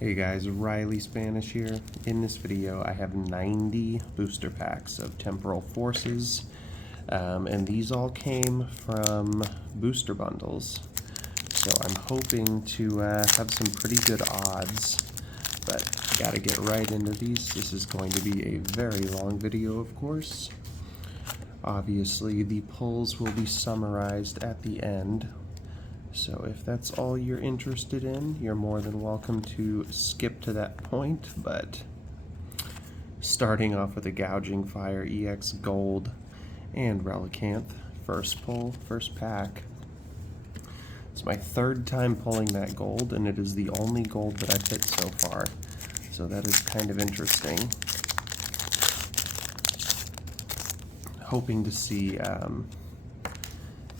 Hey guys, Riley Spanish here. In this video I have 90 booster packs of Temporal Forces, and these all came from booster bundles. So I'm hoping to have some pretty good odds, but gotta get right into these. This is going to be a very long video, of course. Obviously the pulls will be summarized at the end. So if that's all you're interested in, you're more than welcome to skip to that point, but starting off with a Gouging Fire EX Gold and Relicanth, first pull, first pack. It's my third time pulling that gold, and it is the only gold that I've hit so far, so that is kind of interesting. Hoping to see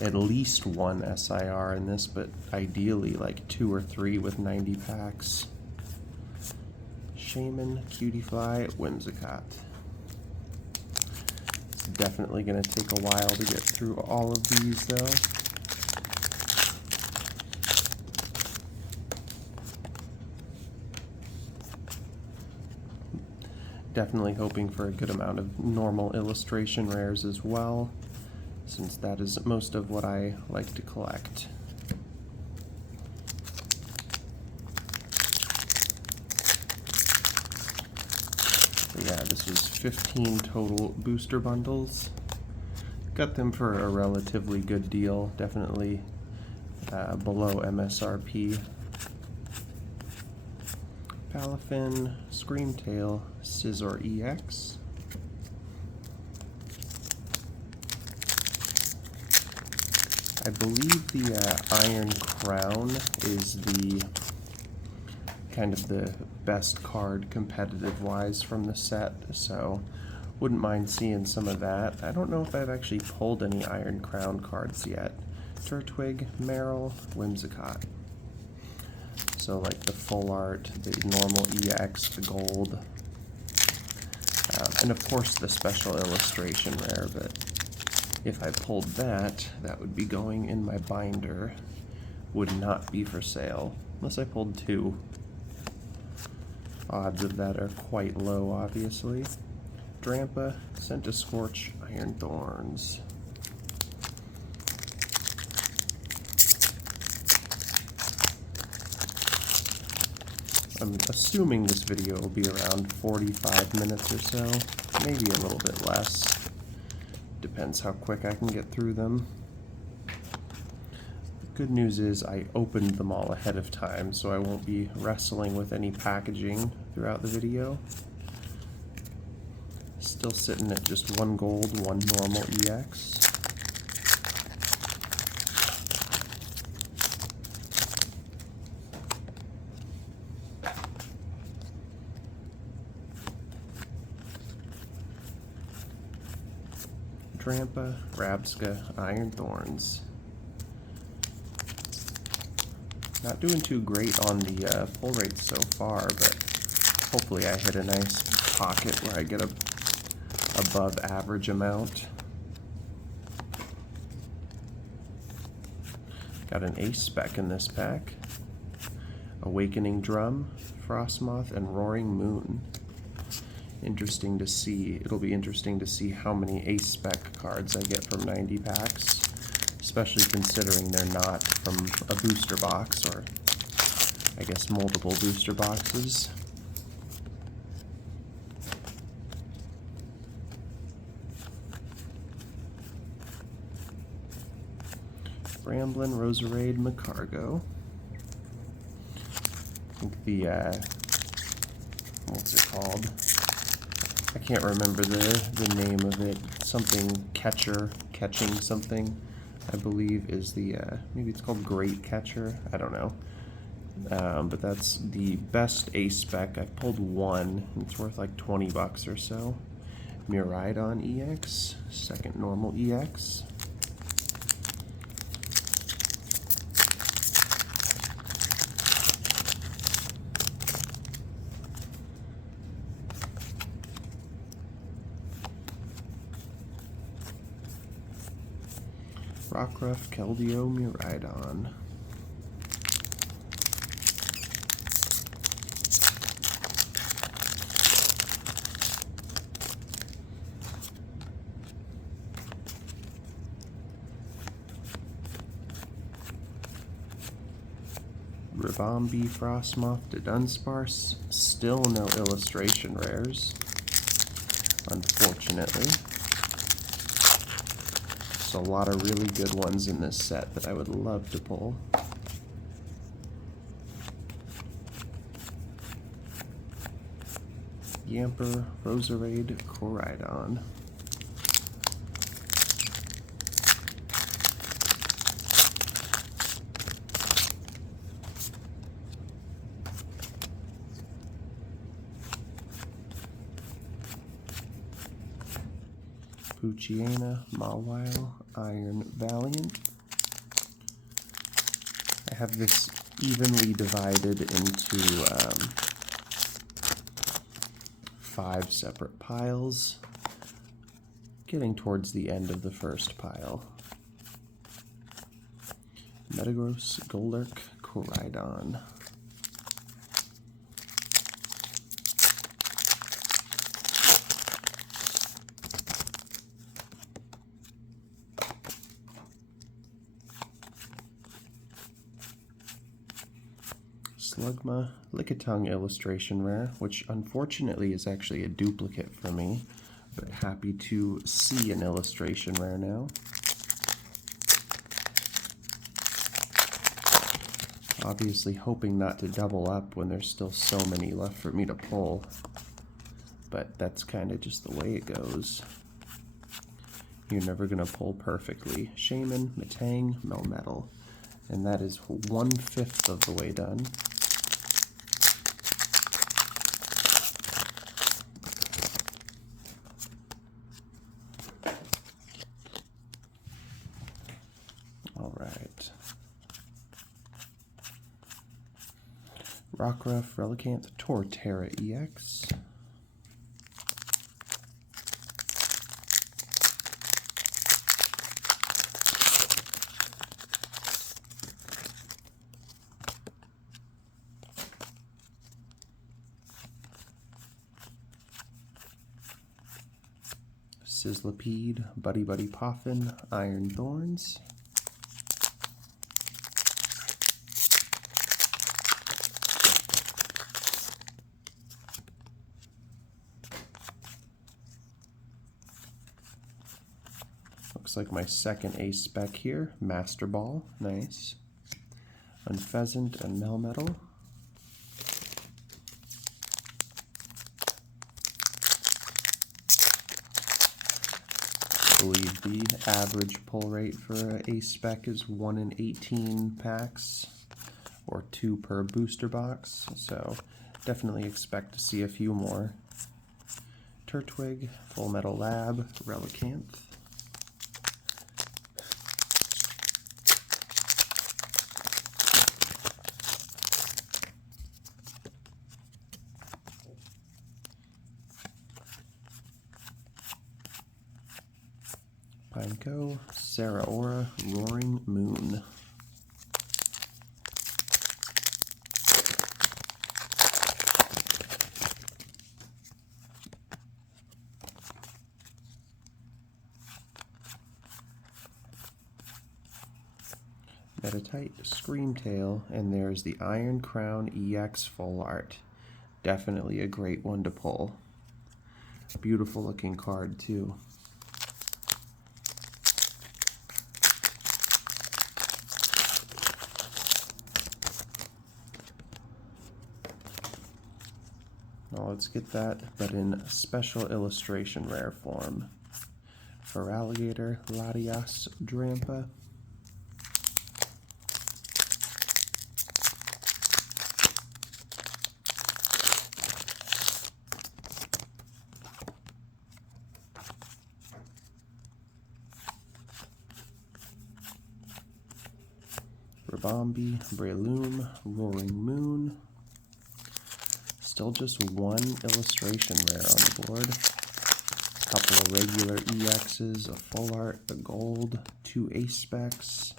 at least one SIR in this, but ideally like 2 or 3 with 90 packs. Shaman, Cutiefly, Whimsicott. It's definitely going to take a while to get through all of these though. Definitely hoping for a good amount of normal illustration rares as well, since that is most of what I like to collect. But yeah, this was 15 total booster bundles. Got them for a relatively good deal, definitely below MSRP. Palafin, Screamtail, Scizor EX. I believe the Iron Crown is the kind of the best card competitive-wise from the set, so wouldn't mind seeing some of that. I don't know if I've actually pulled any Iron Crown cards yet. Turtwig, Meryl, Whimsicott. So like the full art, the normal EX, the gold, and of course the special illustration rare, but if I pulled that, that would be going in my binder. Would not be for sale, unless I pulled 2. Odds of that are quite low, obviously. Drampa, Scentiscorch, Iron Thorns. I'm assuming this video will be around 45 minutes or so, maybe a little bit less. Depends how quick I can get through them. The good news is I opened them all ahead of time, so I won't be wrestling with any packaging throughout the video. Still sitting at just 1 gold, 1 normal EX. Drampa, Rabska, Iron Thorns. Not doing too great on the pull rates so far, but hopefully I hit a nice pocket where I get a above average amount. Got an ACE SPEC in this pack. Awakening Drum, Frostmoth, and Roaring Moon. Interesting to see. It'll be interesting to see how many ACE SPEC cards I get from 90 packs, especially considering they're not from a booster box, or I guess multiple booster boxes. Ramblin', Roserade, Macargo. I think the what's it called? I can't remember the name of it. Something catching something, I believe is the, maybe it's called Great Catcher, I don't know. But that's the best ACE SPEC. I've pulled 1, and it's worth like 20 bucks or so. Miraidon EX, second normal EX. Rockruff, Keldeo, Miraidon. Ribombi, Frostmoth to Dunsparce. Still no illustration rares, unfortunately. There's a lot of really good ones in this set that I would love to pull. Yamper, Roserade, Koraidon. Poochyena, Mawile, Iron Valiant. I have this evenly divided into 5 separate piles, getting towards the end of the first pile. Metagross, Golurk, Koraidon. Slugma, Lickitung illustration rare, which unfortunately is actually a duplicate for me, but happy to see an illustration rare now. Obviously hoping not to double up when there's still so many left for me to pull, but that's kind of just the way it goes. You're never going to pull perfectly. Shaman, Metang, Melmetal, and that is 1/5 of the way done. Alright. Rockruff, Relicanth, Torterra EX. Sizzlipede, Buddy Buddy Poffin, Iron Thorns. Looks like my second ACE SPEC here. Master Ball, nice. Unpheasant and Melmetal. I believe the average pull rate for ACE SPEC is 1 in 18 packs, or 2 per booster box, so definitely expect to see a few more. Turtwig, Full Metal Lab, Relicanth. Pineco, Saraora, Roaring Moon. Metatite, Screamtail, and there's the Iron Crown EX Full Art. Definitely a great one to pull. Beautiful looking card too. Now let's get that, but in special illustration rare form. Feraligatr, Latias, Drampa. Ribombi, Breloom, Roaring Moon. Still just 1 illustration rare on the board. A couple of regular EXs, a full art, a gold, 2 ACE SPECs.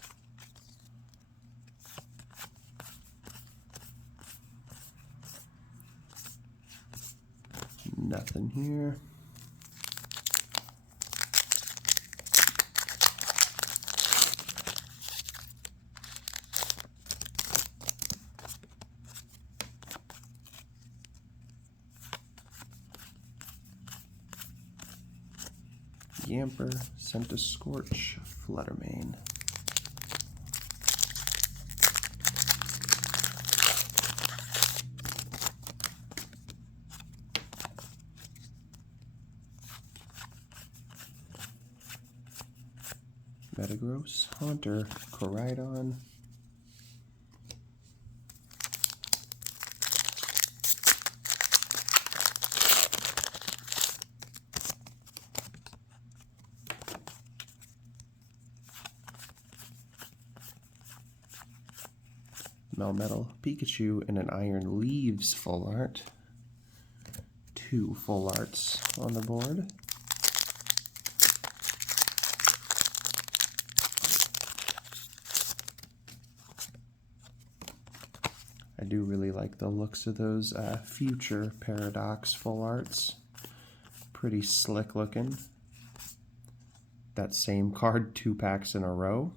Nothing here. Yamper, Scent a Scorch, Fluttermane. Metagross, Haunter, Koraidon, Melmetal, Pikachu, and an Iron Leaves full art. 2 full arts on the board. I do really like the looks of those Future Paradox full arts. Pretty slick looking. That same card 2 packs in a row.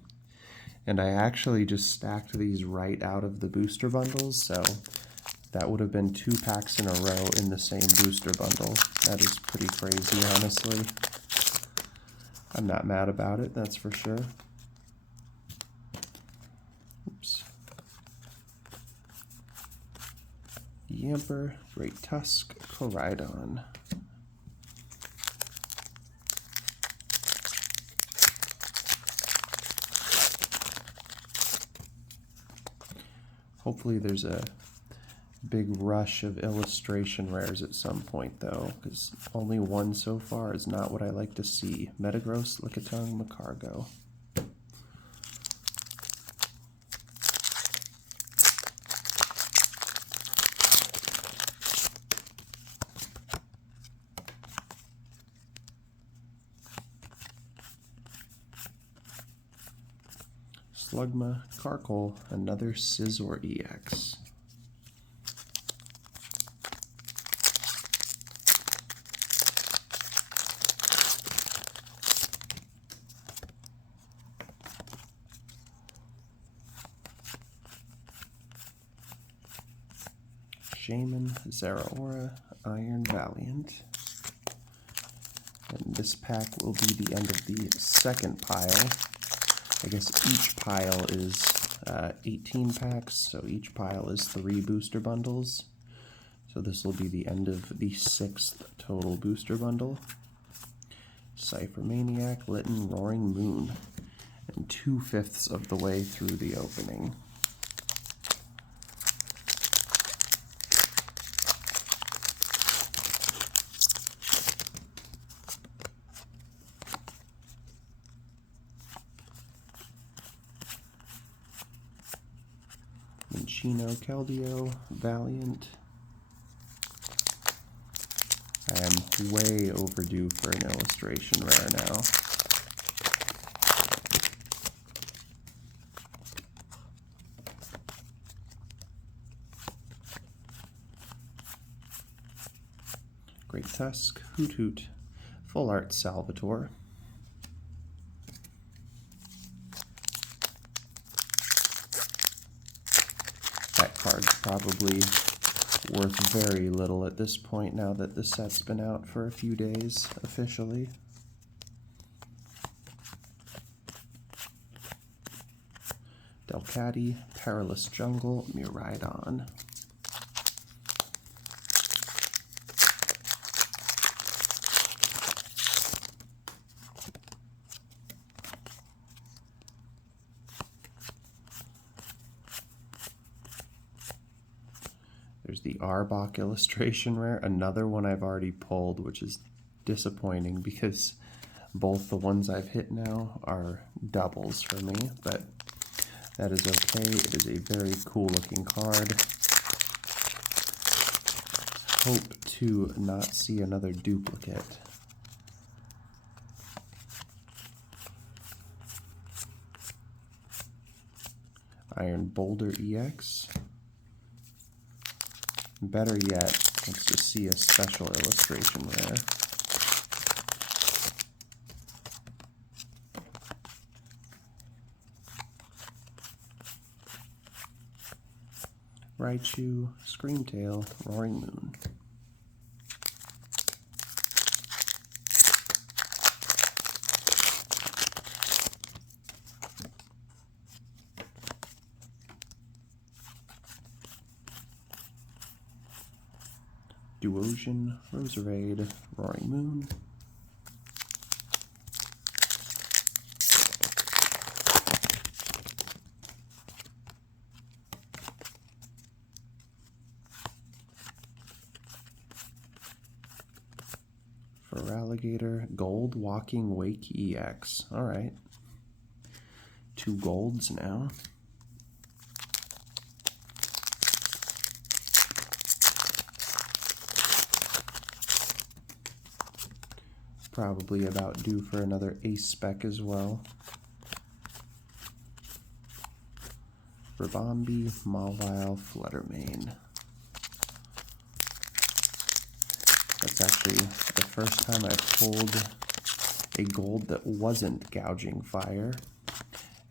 And I actually just stacked these right out of the booster bundles, so that would have been 2 packs in a row in the same booster bundle. That is pretty crazy, honestly. I'm not mad about it, that's for sure. Oops. Yamper, Great Tusk, Koraidon. Hopefully there's a big rush of illustration rares at some point, though, because only 1 so far is not what I like to see. Metagross, Lickitung, Macargo. Slugma, Carkol, another Scizor EX. Shaman, Zeraora, Iron Valiant. And this pack will be the end of the second pile. I guess each pile is 18 packs, so each pile is 3 booster bundles. So this will be the end of the 6th total booster bundle. Cypher Maniac, Litten, Roaring Moon, and 2/5 of the way through the opening. Chino, Keldeo, Valiant. I am way overdue for an illustration rare now. Great Tusk, Hoot Hoot, Full Art Salvatore. Card's probably worth very little at this point now that the set's been out for a few days officially. Delcatty, Perilous Jungle, Miraidon. There's the Arbok illustration rare, another one I've already pulled, which is disappointing because both the ones I've hit now are doubles for me, but that is okay. It is a very cool looking card. Hope to not see another duplicate. Iron Boulder EX. Better yet, let's just see a special illustration rare. Raichu, Screamtail, Roaring Moon. Duosion, Roserade, Roaring Moon. For Alligator, Gold Walking Wake EX. Alright. 2 golds now. Probably about due for another ACE SPEC as well. Rabombi, Mawile, Fluttermane. That's actually the first time I've pulled a gold that wasn't gouging fire,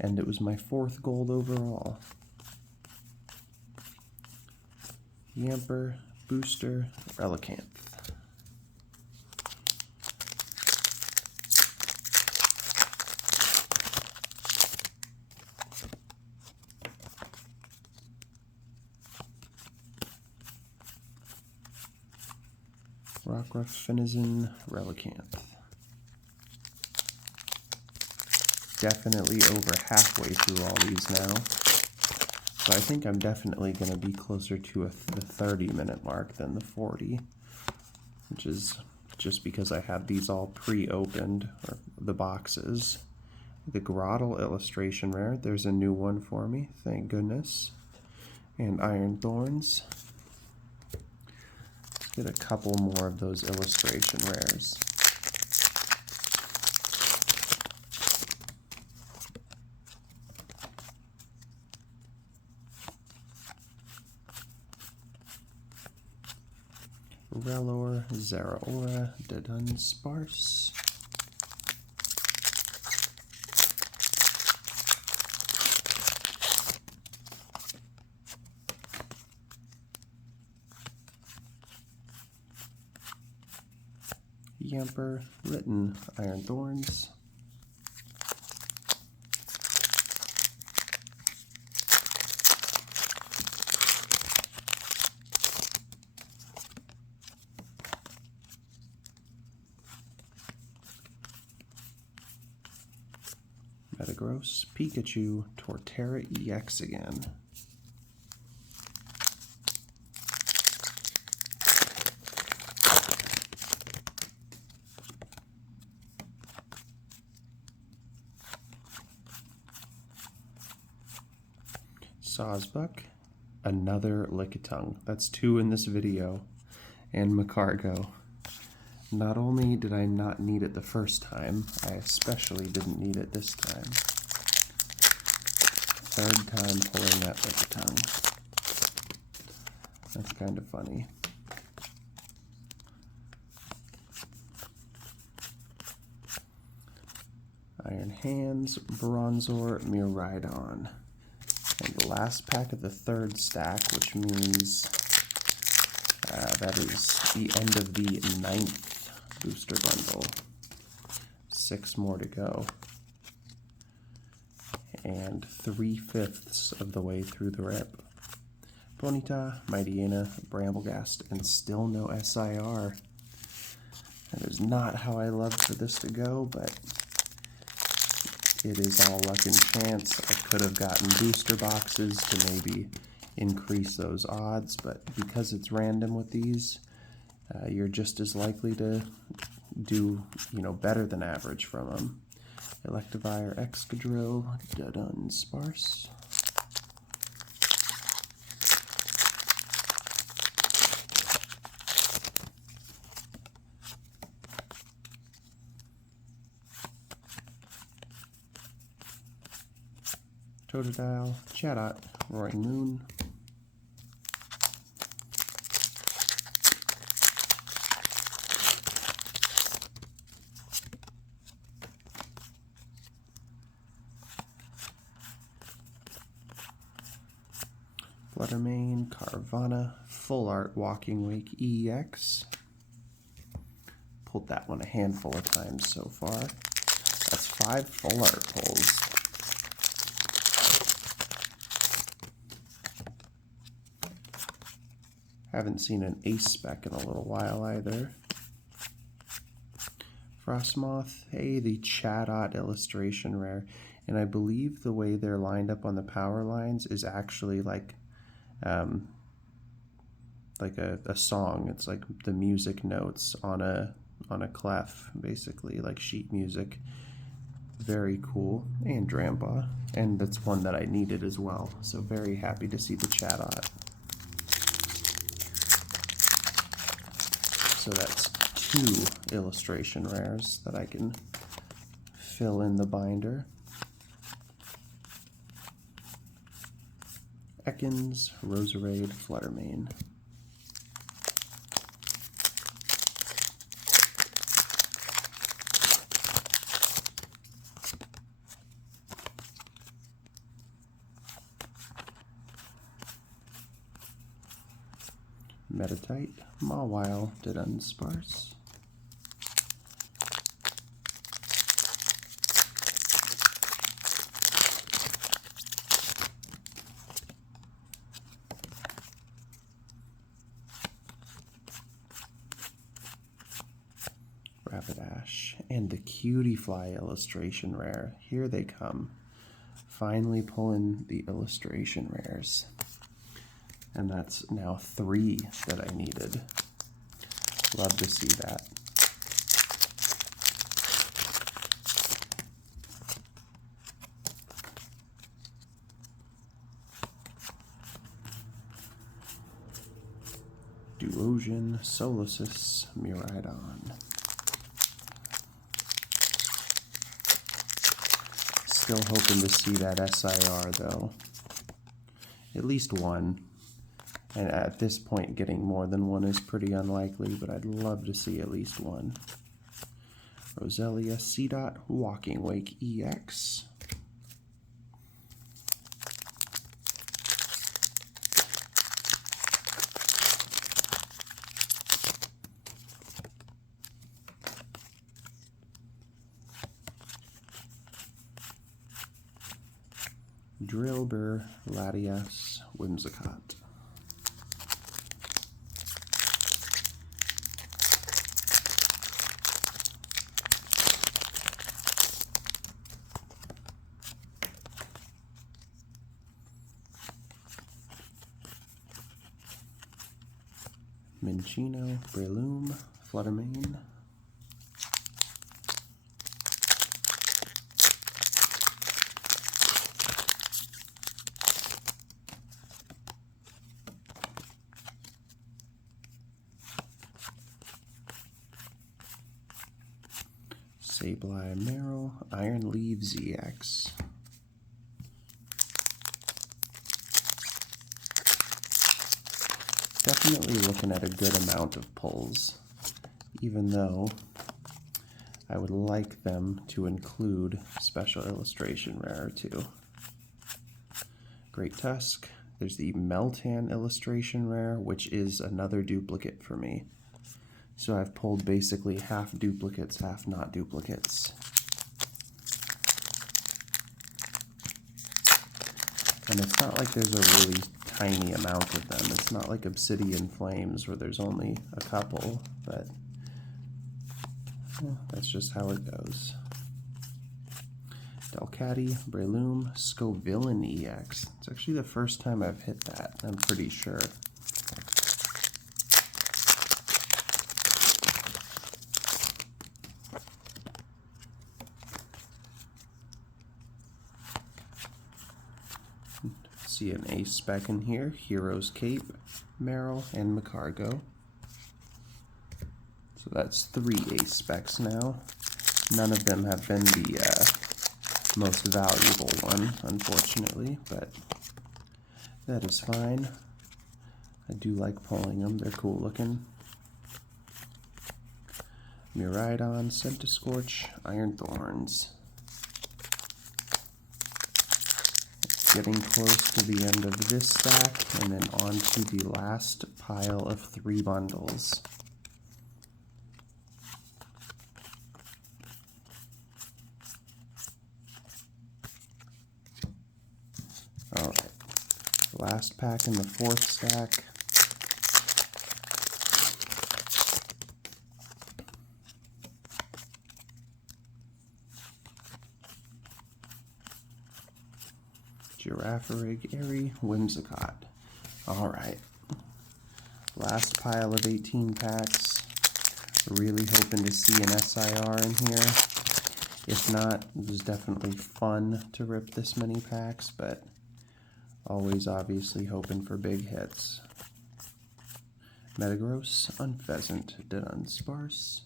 and it was my 4th gold overall. Yamper, Booster, Relicanth. Rockruff, Finizen, Relicanth. Definitely over halfway through all these now. So I think I'm definitely going to be closer to the 30-minute mark than the 40. Which is just because I have these all pre-opened, or the boxes. The Grottle illustration rare, there's a new one for me, thank goodness. And Iron Thorns. Get a couple more of those illustration rares. Rellor, Zeraora, Dunsparce. Yamper, Litten, Iron Thorns. Metagross, Pikachu, Torterra EX again. Sawsbuck, another Lickitung. That's 2 in this video. And Macargo. Not only did I not need it the first time, I especially didn't need it this time. 3rd time pulling that Lickitung. That's kind of funny. Iron Hands, Bronzor, Miraidon. And the last pack of the 3rd stack, which means that is the end of the 9th booster bundle. 6 more to go. And 3/5 of the way through the rip. Ponyta, Mightyena, Bramblegast, and still no SIR. That is not how I love for this to go, but it is all luck and chance. I could have gotten booster boxes to maybe increase those odds, but because it's random with these, you're just as likely to do, better than average from them. Electivire, Excadrill, Dunsparce. Totodile, Chatot, Roaring Moon. Fluttermane, Carvana, Full Art Walking Wake EX. Pulled that one a handful of times so far. That's 5 Full Art pulls. Haven't seen an ACE SPEC in a little while either. Frostmoth, hey, the Chadot illustration rare. And I believe the way they're lined up on the power lines is actually like a song. It's like the music notes on a clef, basically, like sheet music. Very cool. And Drampa. And that's one that I needed as well. So very happy to see the Chadot. So that's 2 illustration rares that I can fill in the binder. Ekans, Roserade, Fluttermane. Metatite, Mawile, Dunsparce. Rapidash, and the Cutie Fly illustration rare. Here they come. Finally pulling the illustration rares. And that's now 3 that I needed. Love to see that. Duosion, Solosis, Miraidon. Still hoping to see that SIR though. At least one. And at this point, getting more than one is pretty unlikely, but I'd love to see at least one. Roselia, C-Dot, Walking Wake EX. Drillbur, Latias, Whimsicott. Minccino, Breloom, Fluttermane. Sableye, Meryl, Iron Leaves EX. Definitely looking at a good amount of pulls, even though I would like them to include special illustration rare or 2. Great Tusk. There's the Meltan illustration rare, which is another duplicate for me. So I've pulled basically half duplicates, half not duplicates. And it's not like there's a really tiny amount of them. It's not like Obsidian Flames where there's only a couple, but that's just how it goes. Delcatty, Breloom, Scovillain EX. It's actually the first time I've hit that, I'm pretty sure. See an ACE SPEC in here, Hero's Cape, Meryl, and Macargo. So that's 3 ACE SPECs now. None of them have been the most valuable one, unfortunately, but that is fine. I do like pulling them, they're cool looking. Miraidon, Centiskorch, Iron Thorns. Getting close to the end of this stack, and then on to the last pile of 3 bundles. Alright, last pack in the 4th stack. Giraffarig, Airy, Whimsicott. Alright. Last pile of 18 packs. Really hoping to see an SIR in here. If not, it was definitely fun to rip this many packs, but always obviously hoping for big hits. Metagross, Unpheasant, Dunsparce.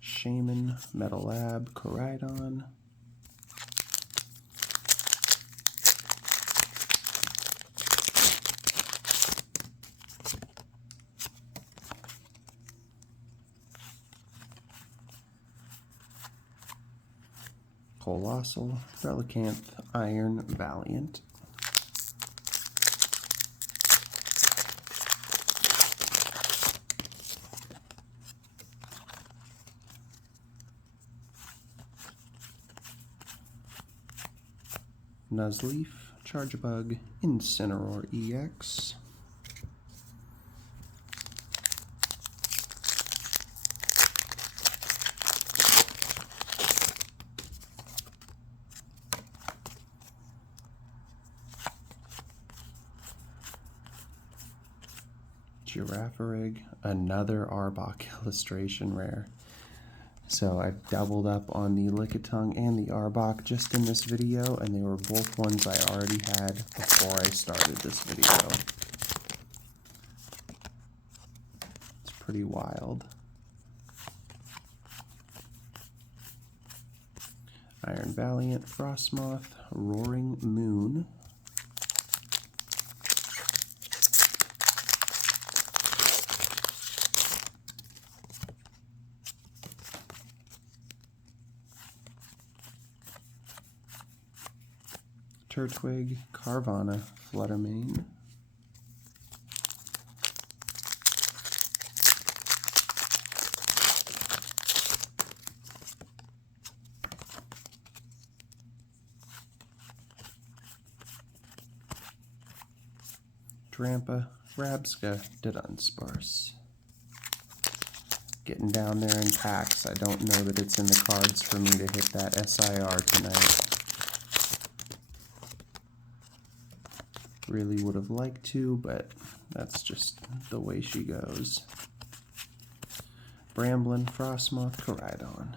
Shaman, Metal Lab, Koraidon. Colossal, Relicanth, Iron Valiant. Nuzleaf, Chargebug, Incineroar EX. Giraffarig, another Arbok illustration rare. So I've doubled up on the Lickitung and the Arbok just in this video, and they were both ones I already had before I started this video. It's pretty wild. Iron Valiant, Frostmoth, Roaring Moon. Turtwig, Carvana, Fluttermane. Drampa, Rabska, Dunsparce. Getting down there in packs. I don't know that it's in the cards for me to hit that SIR tonight. Really would have liked to, but that's just the way she goes. Bramblin, Frostmoth, Koraidon.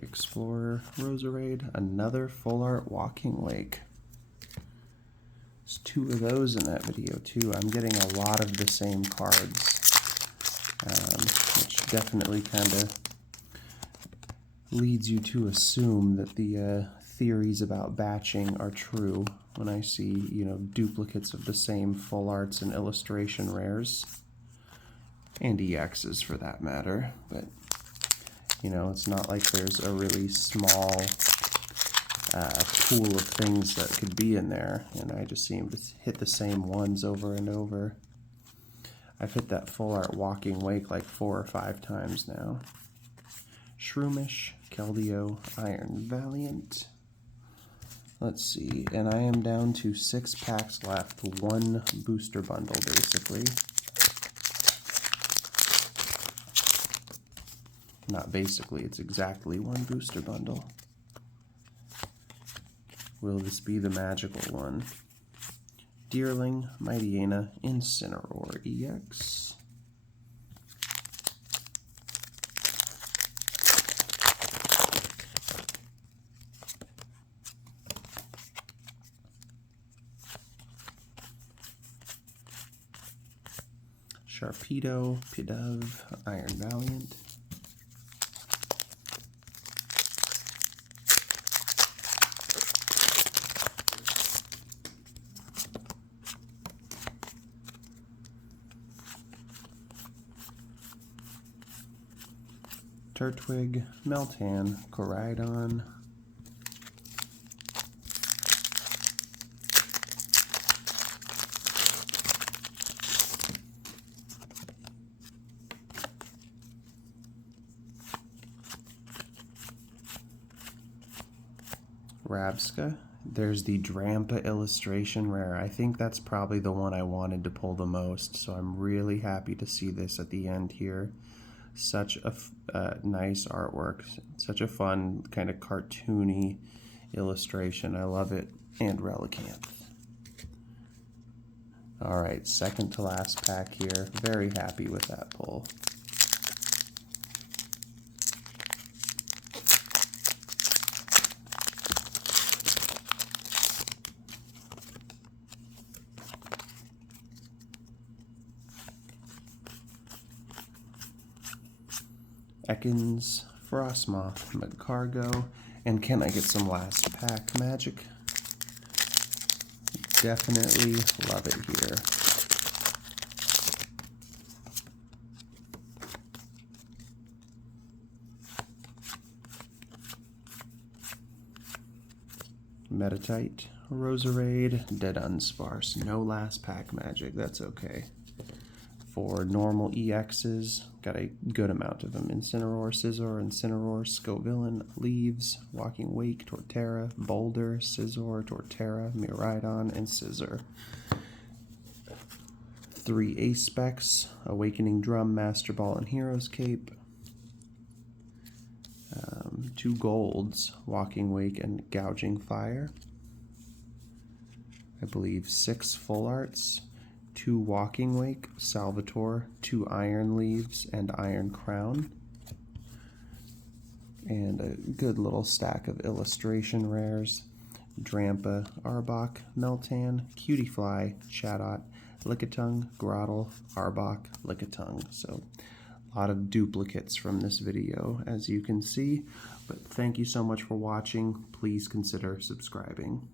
Explorer, Roserade, another full art Walking Lake. There's two of those in that video too. I'm getting a lot of the same cards, which definitely kind of leads you to assume that the theories about batching are true when I see, you know, duplicates of the same full arts and illustration rares, and EXs for that matter, but you know, it's not like there's a really small pool of things that could be in there, and I just seem to hit the same ones over and over. I've hit that full art Walking Lake like 4 or 5 times now. Shroomish, Keldeo, Iron Valiant. Let's see, and I am down to 6 packs left, 1 booster bundle basically. Not basically, it's exactly 1 booster bundle. Will this be the magical one? Deerling, Mightyena, Incineroar EX. Sharpedo, Pidove, Iron Valiant. Turtwig, Meltan, Koraidon. Rabska. There's the Drampa illustration rare. I think that's probably the one I wanted to pull the most, so I'm really happy to see this at the end here. Such a nice artwork, such a fun kind of cartoony illustration. I love it. And Relicanth. All right, second to last pack here. Very happy with that pull. Ekans, Frostmoth, Magcargo, and can I get some last pack magic? Definitely love it here. Metatite, Roserade, Dead Unsparse. No last pack magic, that's okay. For normal EXs, got a good amount of them. Incineroar, Scizor, Incineroar, Scovillain, Leaves, Walking Wake, Torterra, Boulder, Scizor, Torterra, Miraidon, and Scizor. 3 Ace Specs, Awakening Drum, Master Ball, and Hero's Cape. 2 Golds, Walking Wake and Gouging Fire. I believe 6 Full Arts. 2 Walking Wake, Salvatore, 2 Iron Leaves, and Iron Crown. And a good little stack of illustration rares. Drampa, Arbok, Meltan, Cutiefly, Chatot, Lickitung, Grottle, Arbok, Lickitung. So a lot of duplicates from this video, as you can see. But thank you so much for watching. Please consider subscribing.